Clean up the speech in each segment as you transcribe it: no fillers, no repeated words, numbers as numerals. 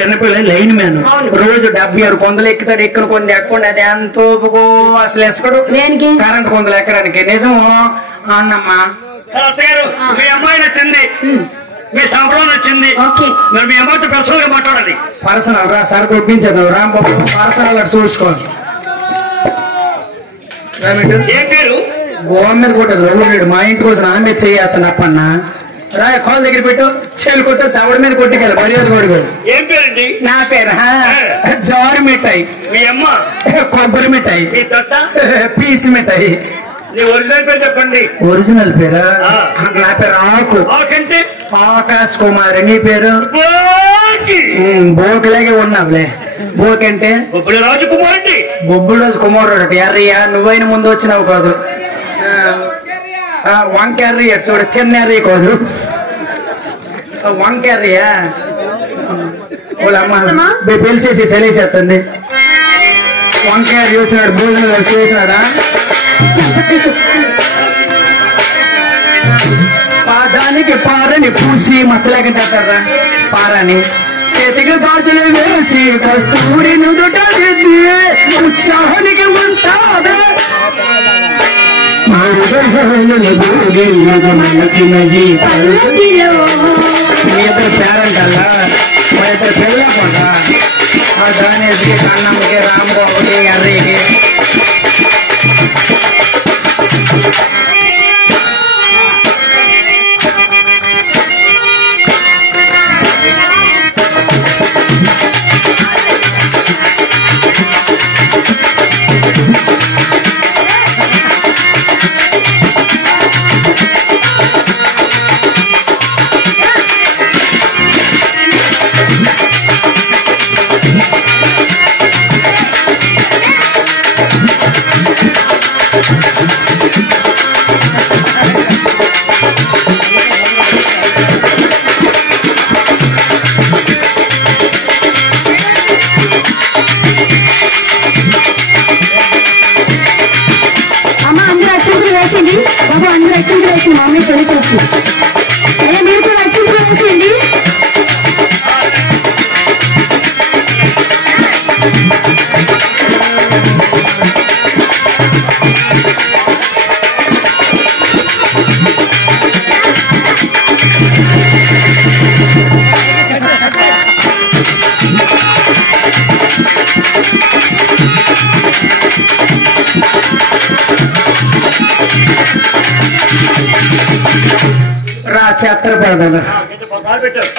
చిన్నపిల్ల line man రోజు 76 కొందలు ఎక్కుతాడు, ఎక్కడ కొంది ఎక్కకుండా అది ఎంతో అసలు ఎక్కడు కరెంట్ కొందలు ఎక్కడానికి. నిజం అన్నమ్మా. మీ అమ్మాయి నచ్చింది, మీ సంబరం నచ్చింది, మరి మీ అమ్మాయితో పర్సనల్ గా మాట్లాడాలి. పర్సనల్ రా సార్ కొట్టించదు రాంబాబు, పర్సనల్ అటు చూసుకోవాలి. ఏ పేరు? గోవా మీద కొట్టదు రోడ్డు. మా ఇంటి కోసం నా మీద చేయేస్తాను అప్పన్న. రా కాల్ దగ్గర పెట్టు, చెల్లి కొట్టు, తవడ మీద కొట్టుకెళ్ళి మర్యాద కొడుకు. ఏం పేరండి? నా పేరు జారు మిఠాయి. మీ అమ్మ కొబ్బరి మిఠాయి, పీస్ మిఠాయి. ఒరిజినల్ పేరు చెప్పండి. ఒరిజినల్ పేరు నా పేరు ఆకు. ఆకాశ్ కుమార్. నీ పేరు? బోకులాగే ఉన్నావులే. బోక్ అంటే రాజు కుమార్. బొబ్బుడు రోజు కుమారుడు ఎర్రయ్యా, నువ్వైనా ముందు వచ్చినావు కాదు. వంకెర్రీ చూడు, తిన్నెర్రీ కాదు వంకెర్రీయా. వాళ్ళమ్మ పెలిసేసి సెలేసేస్తుంది. వంకెర్రీ వచ్చినాడు, భోజనం చేసినాడా? పాదానికి పారని పూసి మచ్చలేకంటారా పారని, చేతికి గాజులు వేసి కస్తూరి నుదుట ఉత్సాహానికి ఉంటాదా పేరంటల్లా పెళ్ళకుండా దానికి కన్నమ్మకి రామబాబుకి ఎర్రకి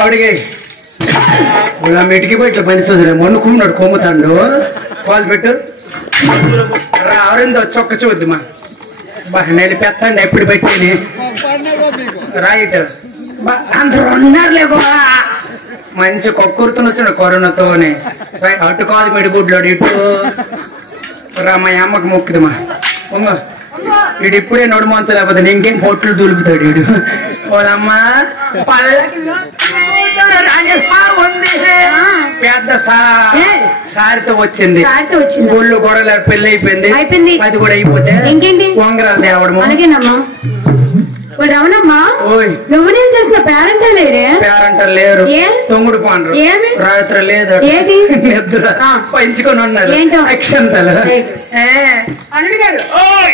అడిగే ఇలా మెటికి పోయి పని చూసాడు మొన్నుకున్నాడు కొమ్ముతాడు. పాలు పెట్టు రావరిందో చొక్క చూద్ది మా నెల పెత్తండి ఎప్పుడు పెట్టి రైట్ అందరూ ఉన్నారులే మంచి కొక్కురుతో వచ్చాడు కరోనాతోనే. అటు కాదు మెడిగుడ్లాడు ఇటు రా మా అమ్మకి మొక్కుది మా వీడు ఇప్పుడే నడుమంత లేకపోతే ఇంకేం పొట్లు దులుపుతాడు వీడు. వాళ్ళమ్మ పెద్ద సారితో వచ్చింది, ఊళ్ళో గొడవలు పెళ్లి అయిపోయింది, అది కూడా అయిపోతే వంగరాలు తేవడము. రమణమ్మా నువ్వునేం చేసిన పేరెంటల్ లేరే? పేరెంటల్ లేరు, తొంగుడు పాండ్రు, రాత్రి లేదు, నిద్ర పంచుకొని ఉన్నారు అక్షంతలు.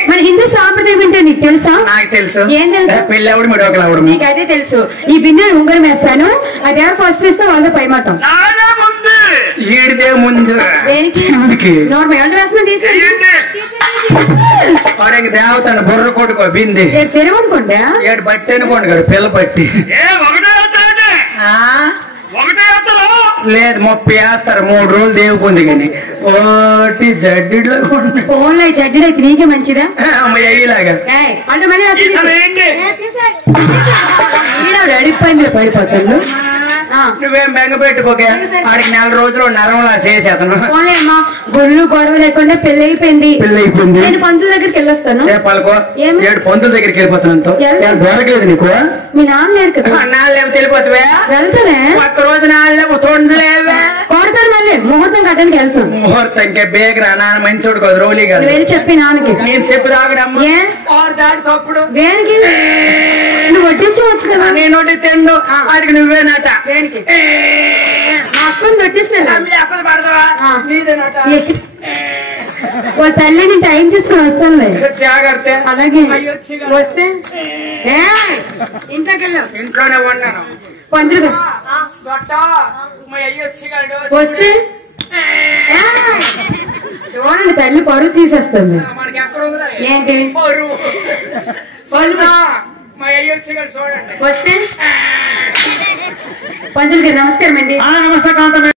మన హిందూ సాంప్రదాయం ఏంటో నీకు తెలుసా? నాకు తెలుసు. ఏం తెలుసు? పెళ్లి అవడం మిడవకలు అవడం. నీకు అదే తెలుసు. ఈ బిన్నె ఉంగరం వేస్తాను, అది ఎవరు ఫస్ట్ ఇస్తే వాళ్ళ పైమాటం. ఈడిదే ముందు ఎవరు వేస్తున్నా తీసుకుంటే వాడికి దేవతాను బుర్ర కొట్టుకో బింది సెరవనుకోండి ఏడు బట్టి అనుకోండి కదా పిల్ల పట్టి లేదు 30 వేస్తారు 3 రోజులు దేవుకుంది కానీ ఓటి జడ్డిలో ఫోన్లో జడ్డి అయితే నీకే మంచిదా అయ్యేలాగా అంటే మళ్ళీ అడిగిపోయింది పడిపోతాను. నువ్వేం బెంగ పెట్టుకోకే, ఆడికి 4 రోజులు నరంలా చేసేతను. గుళ్ళు గొడవ లేకుండా పెళ్లి అయిపోయింది. నేను పంతుల దగ్గరికి వెళ్ళొస్తాను. పలుకో 7 పంతుల దగ్గరికి వెళ్ళిపోతాను. దొరకలేదు నీకు? మీ నాన్న లేరు కదా? నాలుగు తెలిపోతావే వెళ్తానే ఒక్క రోజు నాలుగు తొండలేవే కొడతాను. మళ్ళీ ముహూర్తం కట్టడానికి వెళ్తాను. ముహూర్తంకే బేగరా నాన్న మంచోడు కాదు రోలీ కాదు. వెళ్ళి చెప్పి నాన్నకి నేను చెప్పి రాగడమ్మా తప్పుడు దేనికి నువ్వు వడ్డించవచ్చు కదా. నేను తిండు ఆడికి నువ్వేనట. అక్కను పెట్టి ఓ తల్లి నేను టైం చూసుకుని వస్తాను జాగ్రత్త. అలాగే వస్తే ఇంట్లోకి వెళ్ళాం. ఇంట్లోనే ఉన్నాను. పంతులు వస్తే చూడండి తల్లి పరువు తీసేస్తుంది. ఏంటి వస్తే పంతులు గారు నమస్కారం అండి. నమస్తే.